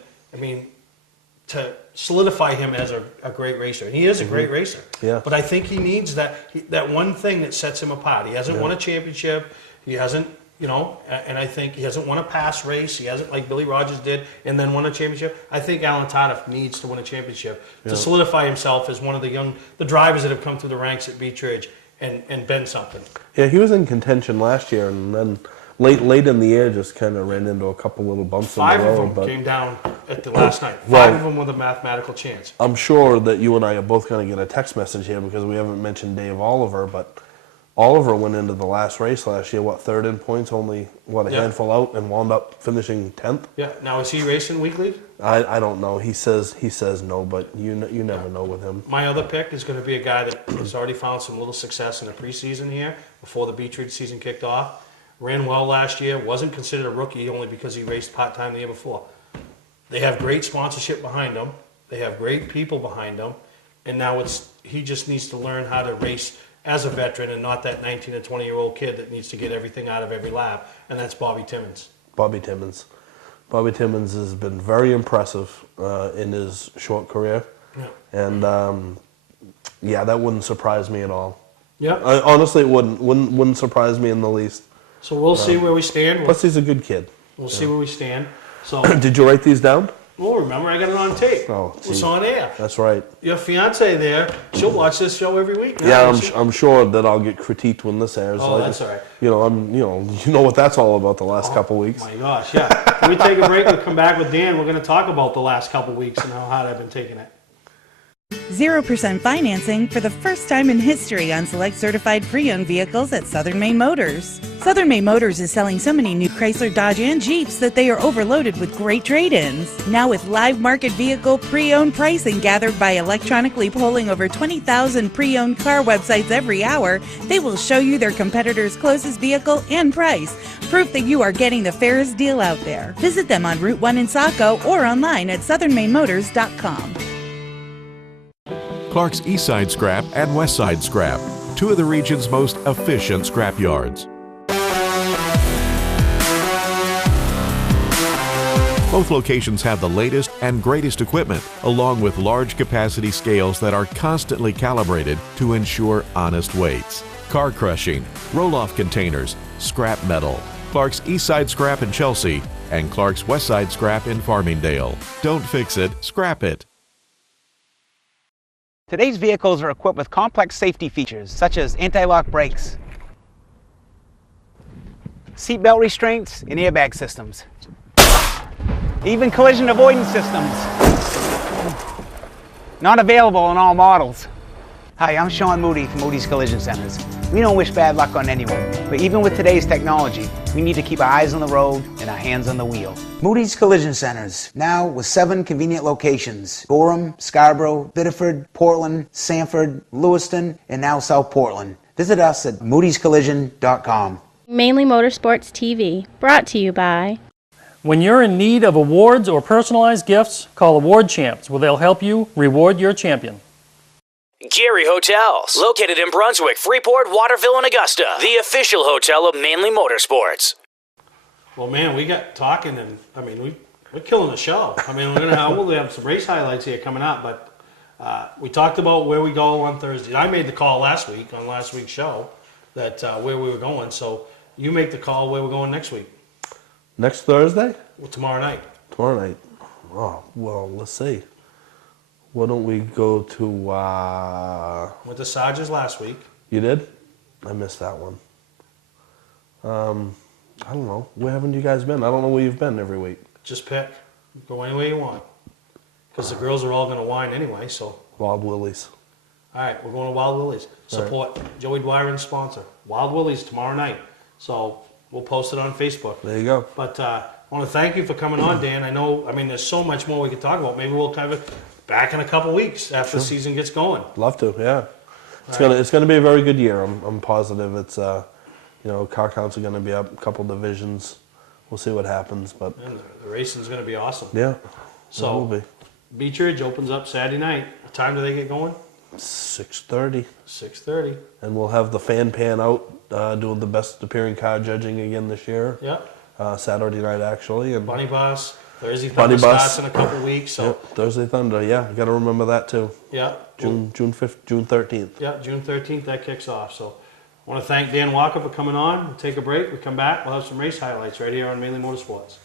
to solidify him as a great racer. And he is a great racer. Yeah. But I think he needs that one thing that sets him apart. He hasn't won a championship. He hasn't and I think he hasn't won a pass race. He hasn't, like Billy Rogers did, and then won a championship. I think Alan Tardif needs to win a championship to solidify himself as one of the drivers that have come through the ranks at Beech Ridge and been something. Yeah, he was in contention last year, and then late in the year just kind of ran into a couple little bumps in the road. 5 of them came down at the last night. Well, 5 of them with a mathematical chance. I'm sure that you and I are both going to get a text message here because we haven't mentioned Dave Oliver, but Oliver went into the last race last year, third in points, only, a handful out, and wound up finishing 10th? Yeah. Now, is he racing weekly? I don't know. He says no, but you never know with him. My other pick is going to be a guy that has already found some little success in the preseason here before the Beech Ridge season kicked off. Ran well last year, wasn't considered a rookie only because he raced part-time the year before. They have great sponsorship behind them. They have great people behind them. And now he just needs to learn how to race as a veteran and not that 19 or 20-year-old kid that needs to get everything out of every lap, and that's Bobby Timmons. Bobby Timmons has been very impressive in his short career. Yeah. And, that wouldn't surprise me at all. Yeah. Honestly, it wouldn't surprise me in the least. So we'll see where we stand. Plus, he's a good kid. We'll see where we stand. So did you write these down? Well, remember, I got it on tape. Oh, it's on air. That's right. Your fiance there, she'll watch this show every week. I'm sure that I'll get critiqued when this airs. Oh, that's all right. You know what that's all about the last couple weeks. My gosh, yeah. When we take a break, we'll come back with Dan. We're going to talk about the last couple weeks and how hard I've been taking it. 0% financing for the first time in history on select certified pre-owned vehicles at Southern Maine Motors. Southern Maine Motors is selling so many new Chrysler, Dodge, and Jeeps that they are overloaded with great trade-ins. Now with live market vehicle pre-owned pricing gathered by electronically polling over 20,000 pre-owned car websites every hour, they will show you their competitors' closest vehicle and price. Proof that you are getting the fairest deal out there. Visit them on Route 1 in Saco or online at southernmainmotors.com. Clark's Eastside Scrap and Westside Scrap, two of the region's most efficient scrap yards. Both locations have the latest and greatest equipment, along with large capacity scales that are constantly calibrated to ensure honest weights. Car crushing, roll-off containers, scrap metal. Clark's Eastside Scrap in Chelsea and Clark's Westside Scrap in Farmingdale. Don't fix it, scrap it. Today's vehicles are equipped with complex safety features such as anti-lock brakes, seatbelt restraints, and airbag systems. Even collision avoidance systems. Not available in all models. Hi, I'm Sean Moody from Moody's Collision Centers. We don't wish bad luck on anyone, but even with today's technology, we need to keep our eyes on the road and our hands on the wheel. Moody's Collision Centers, now with 7 convenient locations: Gorham, Scarborough, Biddeford, Portland, Sanford, Lewiston, and now South Portland. Visit us at moodyscollision.com. Mainely Motorsports TV, brought to you by... When you're in need of awards or personalized gifts, call Award Champs, where they'll help you reward your champion. Gary Hotels, located in Brunswick, Freeport, Waterville, and Augusta, the official hotel of Mainely Motorsports. Well, man, we got talking, and I mean, we're killing the show. I mean, we'll have some race highlights here coming up, but we talked about where we go on Thursday. I made the call last week on last week's show that where we were going. So you make the call where we're going next week. Next Thursday? Well, tomorrow night. Tomorrow night. Oh, well, let's see. Why don't we go to... Went to Sarge's last week. You did? I missed that one. I don't know. Where haven't you guys been? I don't know where you've been every week. Just pick. Go any way you want. Because the girls are all going to whine anyway, so... Wild Willie's. All right, we're going to Wild Willie's. Support Joey Dwyer's sponsor. Wild Willie's tomorrow night. So we'll post it on Facebook. There you go. But I want to thank you for coming on, Dan. I mean, there's so much more we could talk about. Maybe we'll kind of back in a couple weeks after the season gets going. Love to, yeah. It's gonna be a very good year. I'm positive. It's car counts are gonna be up a couple divisions. We'll see what happens, but and the racing's gonna be awesome. Yeah. So it will be. Beech Ridge opens up Saturday night. What time do they get going? 6:30. 6:30. And we'll have the fan pan out doing the best appearing car judging again this year. Yeah. Saturday night actually. And Bunny Bus. Thursday Thunder starts in a couple weeks. So Thursday Thunder, yeah. Got to remember that too. Yeah. June 5th, June 13th. Yeah, June 13th that kicks off. So I want to thank Dan Walker for coming on. We'll take a break. We come back. We'll have some race highlights right here on Mainely Motorsports.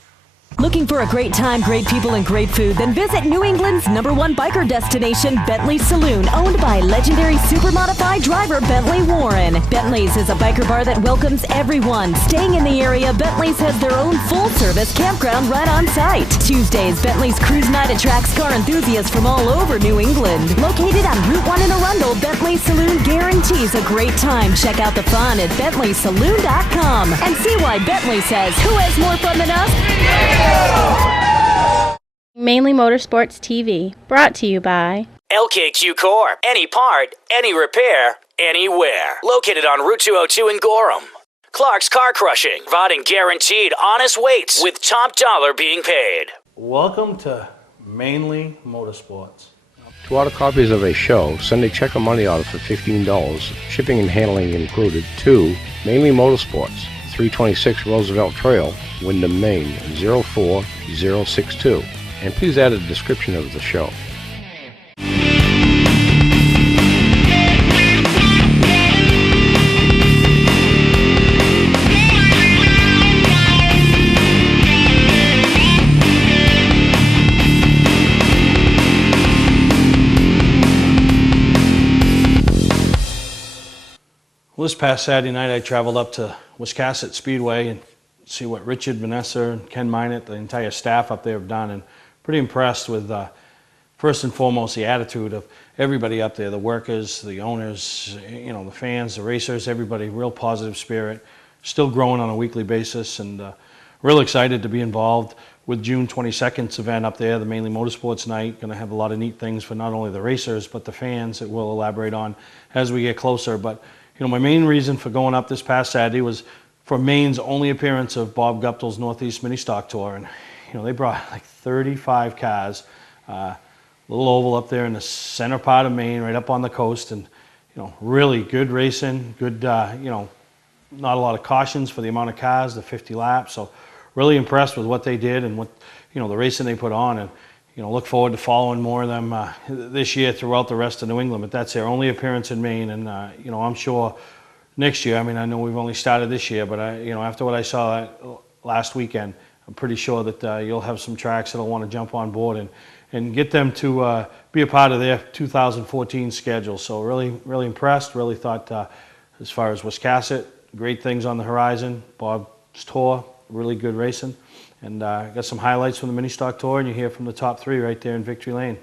Looking for a great time, great people, and great food? Then visit New England's #1 biker destination, Bentley Saloon, owned by legendary super modified driver Bentley Warren. Bentley's is a biker bar that welcomes everyone. Staying in the area, Bentley's has their own full-service campground right on site. Tuesdays, Bentley's Cruise Night attracts car enthusiasts from all over New England. Located on Route 1 in Arundel, Bentley Saloon guarantees a great time. Check out the fun at BentleySaloon.com and see why Bentley says, who has more fun than us? Mainly Motorsports TV, brought to you by LKQ Corp. Any part, any repair, anywhere. Located on Route 202 in Gorham. Clark's Car Crushing, providing guaranteed honest weights with top dollar being paid. Welcome to Mainely Motorsports. To order copies of a show, send a check or money order for $15, shipping and handling included, to Mainly Motorsports, 326 Roosevelt Trail, Windham, Maine, 04062. And please add a description of the show. Well, this past Saturday night, I traveled up to Wiscasset Speedway and see what Richard, Vanessa, and Ken Minot, the entire staff up there have done, and pretty impressed with, first and foremost, the attitude of everybody up there, the workers, the owners, the fans, the racers, everybody, real positive spirit, still growing on a weekly basis, and real excited to be involved with June 22nd's event up there, the Mainly Motorsports Night. Going to have a lot of neat things for not only the racers, but the fans that we'll elaborate on as we get closer. But my main reason for going up this past Saturday was for Maine's only appearance of Bob Guptill's Northeast Mini Stock Tour. And, they brought like 35 cars, little oval up there in the center part of Maine, right up on the coast. And, really good racing, good, not a lot of cautions for the amount of cars, the 50 laps. So really impressed with what they did and what, the racing they put on. And, look forward to following more of them this year throughout the rest of New England. But that's their only appearance in Maine. And, I'm sure next year, I know we've only started this year, but after what I saw last weekend, I'm pretty sure that you'll have some tracks that'll want to jump on board and get them to be a part of their 2014 schedule. So really, really impressed. Really thought, as far as Wiscasset, great things on the horizon. Bob's tour, really good racing, and got some highlights from the Mini Stock Tour, and you hear from the top three right there in Victory Lane.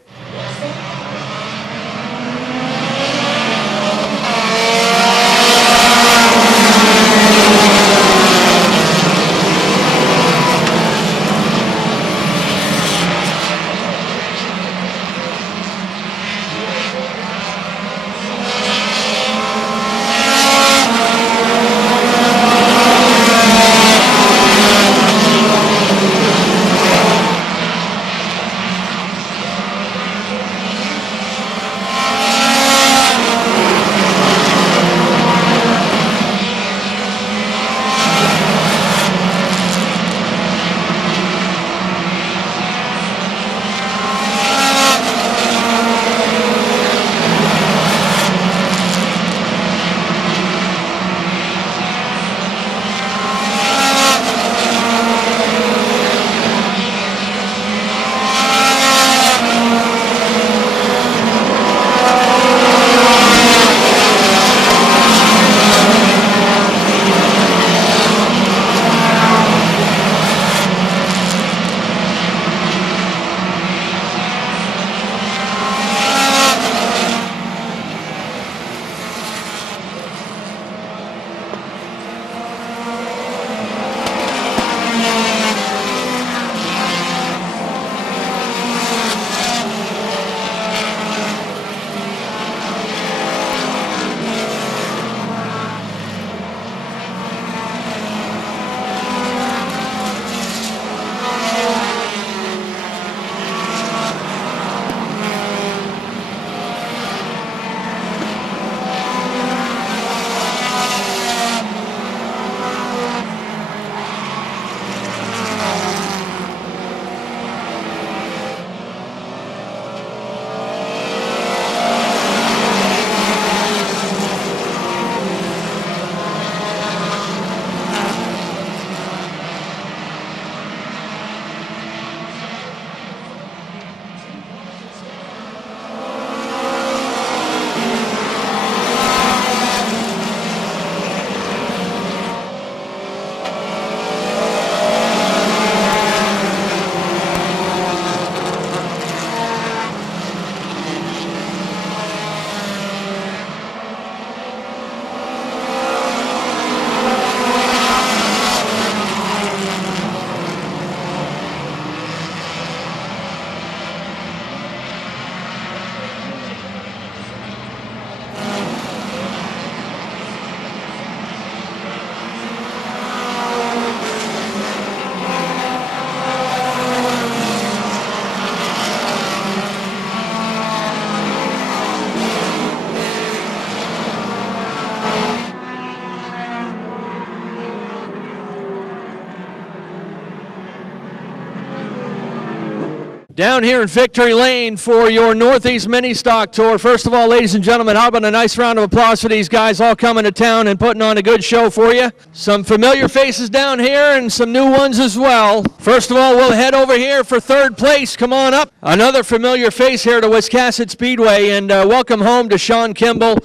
Down here in Victory Lane for your Northeast Mini Stock Tour. First of all, ladies and gentlemen, how about a nice round of applause for these guys all coming to town and putting on a good show for you. Some familiar faces down here and some new ones as well. First of all, we'll head over here for third place. Come on up. Another familiar face here to Wiscasset Speedway, and welcome home to Sean Kimball.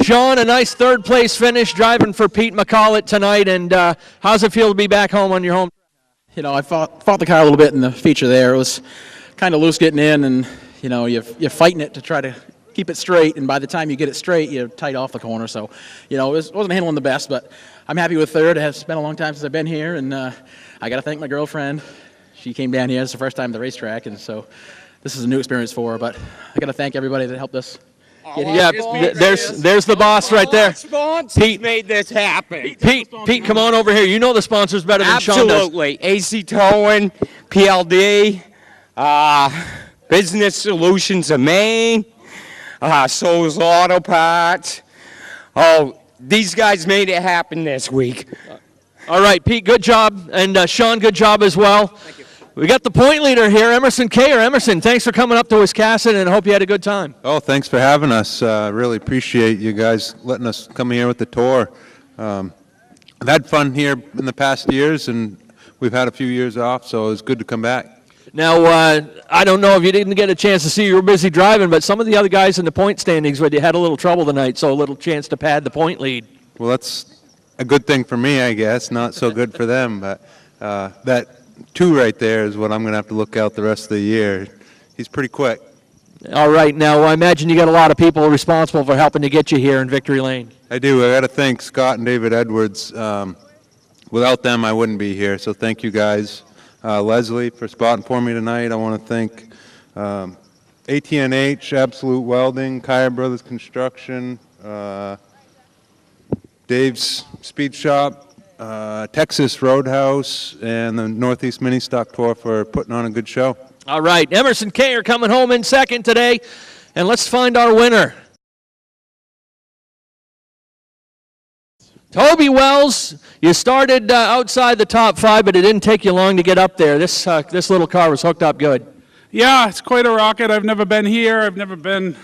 Sean, a nice third place finish driving for Pete McCollett tonight, and how's it feel to be back home on your home? You know, I fought the car a little bit in the feature there. It was kind of loose getting in, and you know, you're fighting it to try to keep it straight, and by the time you get it straight, you're tight off the corner. So, you know, it wasn't handling the best, but I'm happy with third. It's been a long time since I've been here, and I got to thank my girlfriend. She came down here. It's the first time at the racetrack, and so this is a new experience for her, but I got to thank everybody that helped us get here. Yeah, there's the boss right there. Pete made this happen. Pete, come on over here. You know the sponsors better than Sean does. Absolutely. AC Towing, PLD, Business Solutions of Maine, Souls Auto Parts. Oh, these guys made it happen this week. All right, Pete, good job, and Sean, good job as well. Thank you. We got the point leader here, Emerson Kayer. Emerson, thanks for coming up to Wiscasset, and I hope you had a good time. Oh, thanks for having us. Really appreciate you guys letting us come here with the tour. I've had fun here in the past years, and we've had a few years off, so it was good to come back. Now, I don't know if you didn't get a chance to see, you were busy driving, but some of the other guys in the point standings had a little trouble tonight, so a little chance to pad the point lead. Well, that's a good thing for me, I guess. Not so good for them, but that 2 right there is what I'm going to have to look out the rest of the year. He's pretty quick. All right. Now, I imagine you got a lot of people responsible for helping to get you here in Victory Lane. I do. I got to thank Scott and David Edwards. Without them, I wouldn't be here, so thank you guys. Leslie for spotting for me tonight. I want to thank AT&H, Absolute Welding, Kaya Brothers Construction, Dave's Speed Shop, Texas Roadhouse, and the Northeast Mini Stock Tour for putting on a good show. All right, Emerson Kayer coming home in second today, and let's find our winner. Toby Wells, you started outside the top 5, but it didn't take you long to get up there. This little car was hooked up good. Yeah, it's quite a rocket. I've never been here. I've never been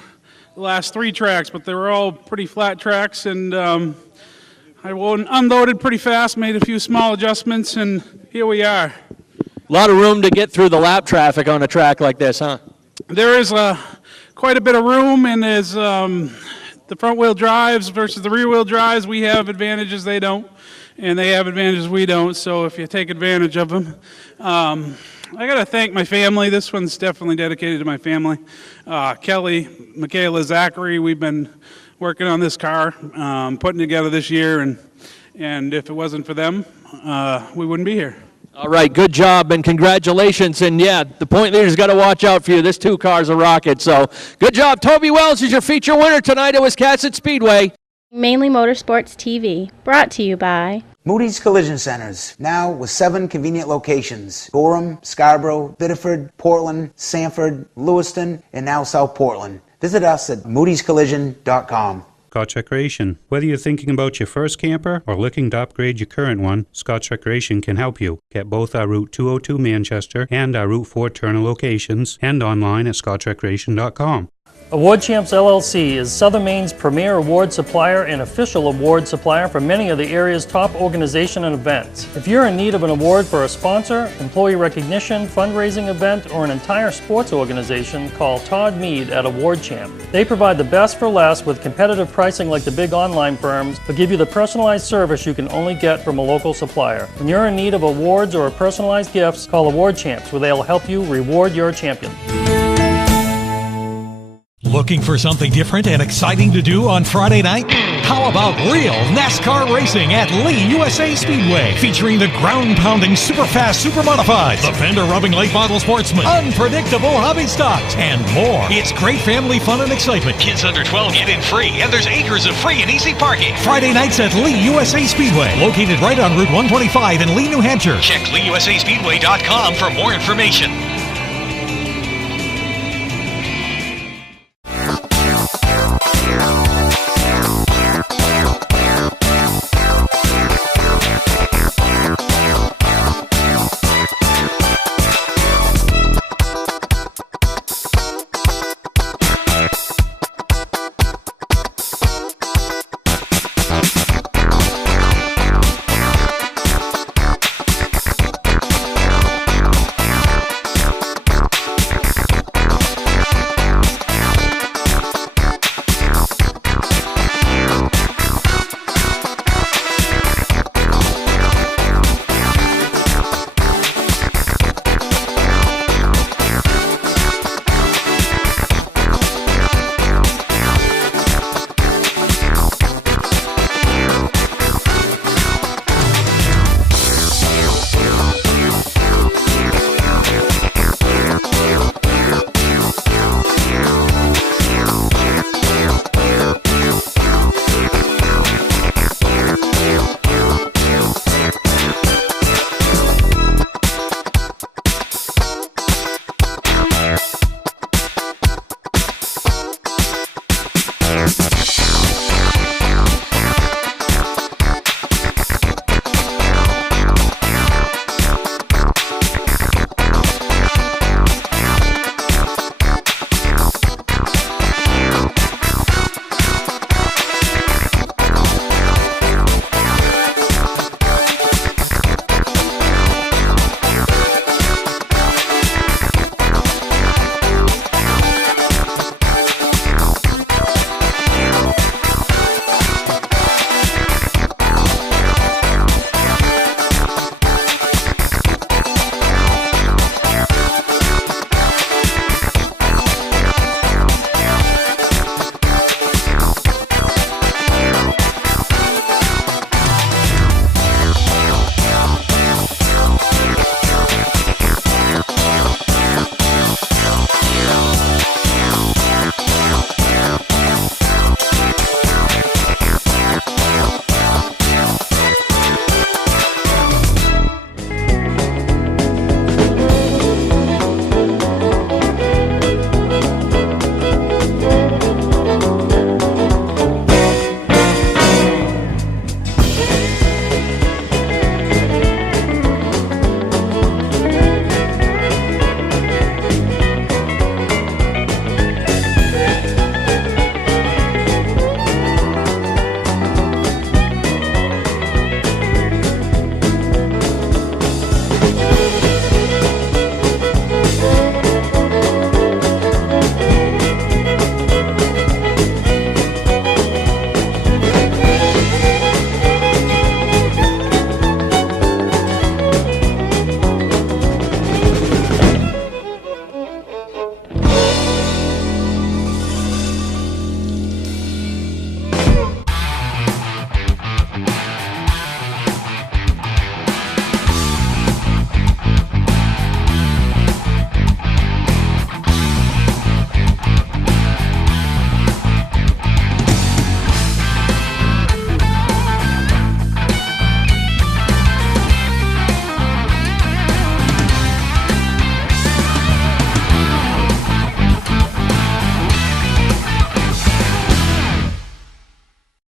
the last 3 tracks, but they were all pretty flat tracks, and I unloaded pretty fast, made a few small adjustments, and here we are. A lot of room to get through the lap traffic on a track like this, huh? There is quite a bit of room, and there's the front-wheel drives versus the rear-wheel drives. We have advantages they don't, and they have advantages we don't, so if you take advantage of them. I got to thank my family. This one's definitely dedicated to my family. Kelly, Michaela, Zachary, we've been working on this car, putting together this year, and if it wasn't for them, we wouldn't be here. All right, good job and congratulations. And yeah, the point leader's got to watch out for you. This 2 car's a rocket, so good job. Toby Wells is your feature winner tonight at Wiscasset Speedway. Mainely Motorsports TV, brought to you by Moody's Collision Centers, now with 7 convenient locations: Gorham, Scarborough, Biddeford, Portland, Sanford, Lewiston, and now South Portland. Visit us at moodyscollision.com. Scotch Recreation. Whether you're thinking about your first camper or looking to upgrade your current one, Scotch Recreation can help you. Get both our Route 202 Manchester and our Route 4 Turner locations, and online at scotchrecreation.com. Award Champs LLC is Southern Maine's premier award supplier and official award supplier for many of the area's top organizations and events. If you're in need of an award for a sponsor, employee recognition, fundraising event, or an entire sports organization, call Todd Mead at Award Champ. They provide the best for less with competitive pricing like the big online firms, but give you the personalized service you can only get from a local supplier. When you're in need of awards or personalized gifts, call Award Champs, where they'll help you reward your champion. Looking for something different and exciting to do on Friday night? How about real NASCAR racing at Lee USA Speedway, featuring the ground-pounding, super-fast, super-modifieds, the fender-rubbing late model sportsman, unpredictable hobby stocks, and more. It's great family fun and excitement. Kids under 12 get in free, and there's acres of free and easy parking. Friday nights at Lee USA Speedway, located right on Route 125 in Lee, New Hampshire. Check LeeUSASpeedway.com for more information.